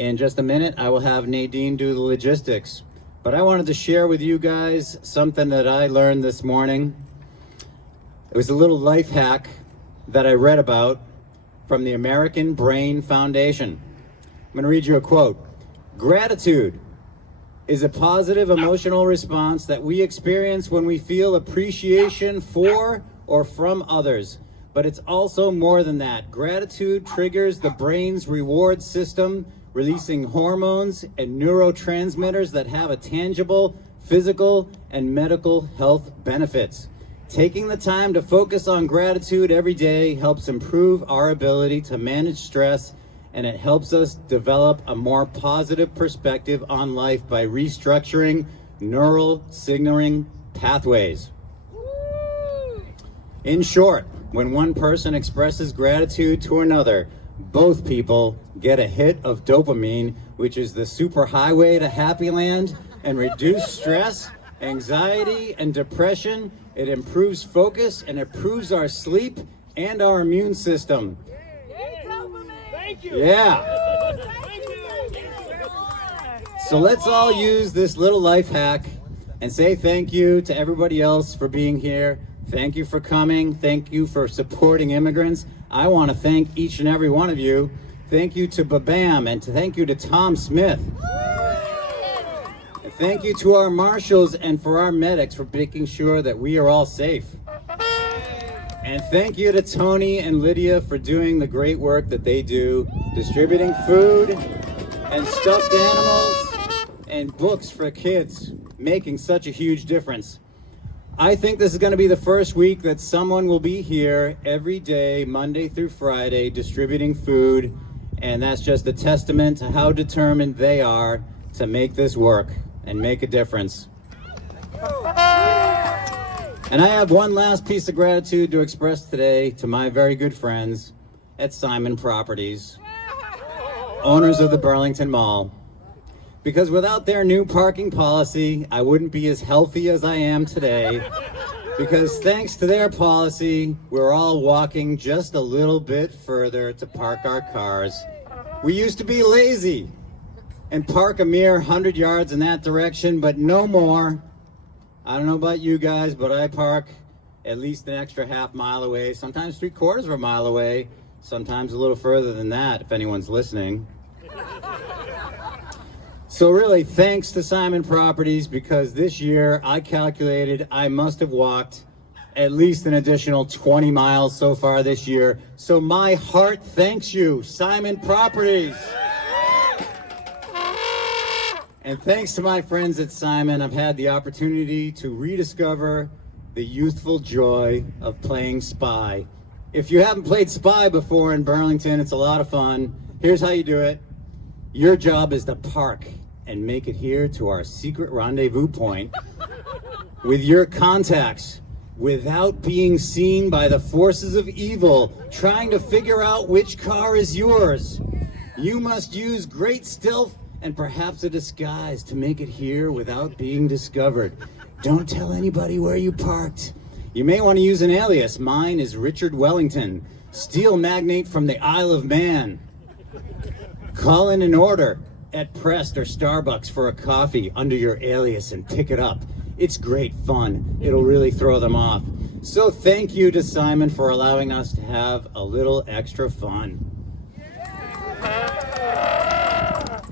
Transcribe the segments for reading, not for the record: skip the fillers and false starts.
In just a minute, I will have Nadine do the logistics. But I wanted to share with you guys something that I learned this morning. It was a little life hack that I read about from the American Brain Foundation. I'm going to read you a quote. Gratitude is a positive emotional response that we experience when we feel appreciation for or from others. But it's also more than that. Gratitude triggers the brain's reward system, releasing hormones and neurotransmitters that have a tangible physical and medical health benefits. Taking the time to focus on gratitude every day helps improve our ability to manage stress, and it helps us develop a more positive perspective on life by restructuring neural signaling pathways. In short, when one person expresses gratitude to another, both people get a hit of dopamine, which is the superhighway to happy land, and reduce stress, anxiety, and depression. It improves focus and improves our sleep and our immune system. Thank you. Yeah. So let's all use this little life hack and say thank you to everybody else for being here. Thank you for coming. Thank you for supporting immigrants. I want to thank each and every one of you. Thank you to Babam, and thank you to Tom Smith. And thank you to our marshals and for our medics for making sure that we are all safe. And thank you to Tony and Lydia for doing the great work that they do, distributing food and stuffed animals and books for kids, making such a huge difference. I think this is going to be the first week that someone will be here every day, Monday through Friday, distributing food, and that's just a testament to how determined they are to make this work and make a difference. And I have one last piece of gratitude to express today to my very good friends at Simon Properties, owners of the Burlington Mall. Because without their new parking policy, I wouldn't be as healthy as I am today. Because thanks to their policy, we're all walking just a little bit further to park our cars. We used to be lazy and park a mere 100 yards in that direction, but no more. I don't know about you guys, but I park at least an extra half mile away, sometimes 3/4 of a mile away, sometimes a little further than that, if anyone's listening. So really, thanks to Simon Properties, because this year I calculated I must have walked at least an additional 20 miles so far this year. So my heart thanks you, Simon Properties. And thanks to my friends at Simon, I've had the opportunity to rediscover the youthful joy of playing Spy. If you haven't played Spy before in Burlington, it's a lot of fun. Here's how you do it. Your job is to park and make it here to our secret rendezvous point with your contacts without being seen by the forces of evil trying to figure out which car is yours. You must use great stealth and perhaps a disguise to make it here without being discovered. Don't tell anybody where you parked. You may want to use an alias. Mine is Richard Wellington, steel magnate from the Isle of Man. Call in an order at Prest or Starbucks for a coffee under your alias and pick it up. It's great fun. It'll really throw them off. So thank you to Simon for allowing us to have a little extra fun.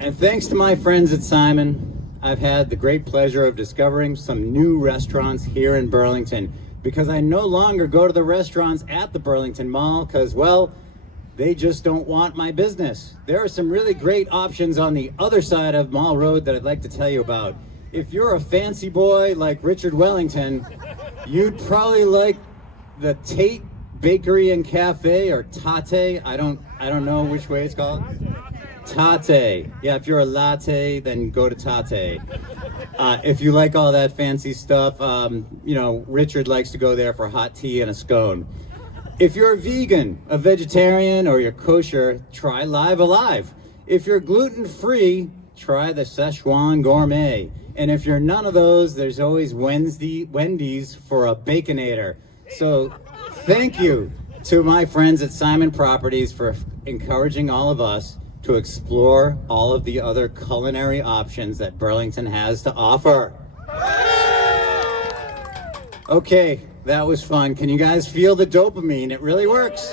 And thanks to my friends at Simon, I've had the great pleasure of discovering some new restaurants here in Burlington, because I no longer go to the restaurants at the Burlington Mall because, well, they just don't want my business. There are some really great options on the other side of Mall Road that I'd like to tell you about. If you're a fancy boy like Richard Wellington, you'd probably like the Tate Bakery and Cafe, or Tate. I don't know which way it's called. Tate. Yeah, if you're a latte, then go to Tate. If you like all that fancy stuff, Richard likes to go there for hot tea and a scone. If you're a vegan, a vegetarian, or you're kosher, try Live Alive. If you're gluten-free, try the Szechuan Gourmet. And if you're none of those, there's always Wendy's for a Baconator. So thank you to my friends at Simon Properties for encouraging all of us to explore all of the other culinary options that Burlington has to offer. Okay, that was fun. Can you guys feel the dopamine? It really works.